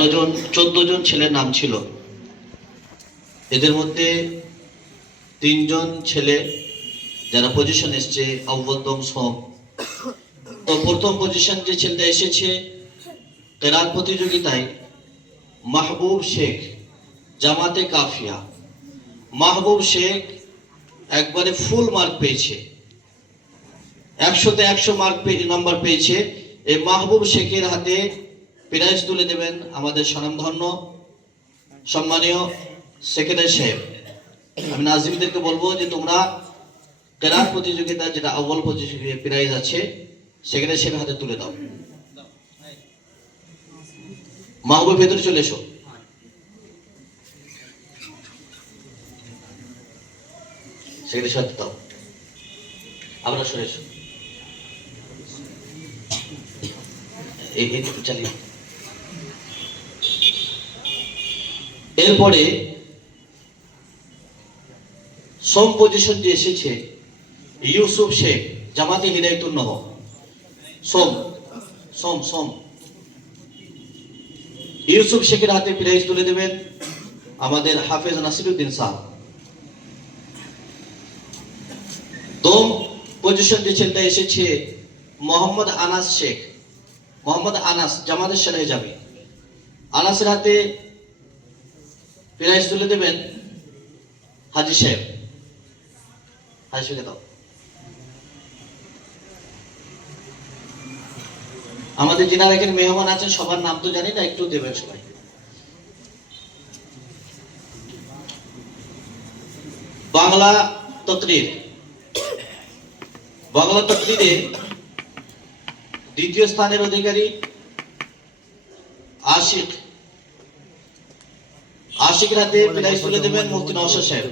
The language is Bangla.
14 জন ছেলের নাম ছিল। এদের মধ্যে 3 জন ছেলে যারা পজিশন এসছে আউ্বলতম সম। তো প্রথম পজিশন যে ছেলেটা এসেছে কেরাত প্রতিযোগিতায় মাহবুব শেখ, জামাতে কাফিয়া। মাহবুব শেখ একবারে ফুল মার্ক পেয়েছে, 100-তে 100 নাম্বার পেয়েছে। এই মাহবুব শেখের হাতে প্রাইজ তুলে দেবেন আমাদের স্বনামধন্য সম্মানীয় সেক্রেটারি সাহেব। আমি নাজিমদেরকে বলবো যে তোমরা কেরাত প্রতিযোগিতা যেটা আউ্বল প্রতিযোগিতা প্রাইজ আছে সেক্রেটারি সাহেবের হাতে তুলে দাও। মাহবুব ভেতরে চলে এসো। সেক্রেটারি সাহেব দাও, আমরা সরে এসো। এরপরে সোম পজিশন যে এসেছে ইউসুফ শেখ, জামাতে হিদায়াতুন নবহ। সোম সোম সোম ইউসুফ শেখের হাতে প্রাইজ তুলে দেবেন আমাদের হাফেজ নাসিরউদ্দিন সাহেব। দোম পজিশন যে ছেলেটা এসেছে মোহাম্মদ আনাস শেখ, মোহাম্মদ আনাস, জামাতের সাথে যাবে। আনাসের হাতে প্রাইজ তুলে দেবেন হাজি সাহেব। হাজি সাহেব দাও। আমাদের যিনারা এখানে মেহমান আছেন সবার নাম তো জানি না, একটু দেবেন সবাই। বাংলা তকরির, বাংলা তকরিরে দ্বিতীয় স্থানের অধিকারী আশিক, আশিকের হাতে প্রাইজ তুলে দেবেন মুফতি নওশাদ সাহেব।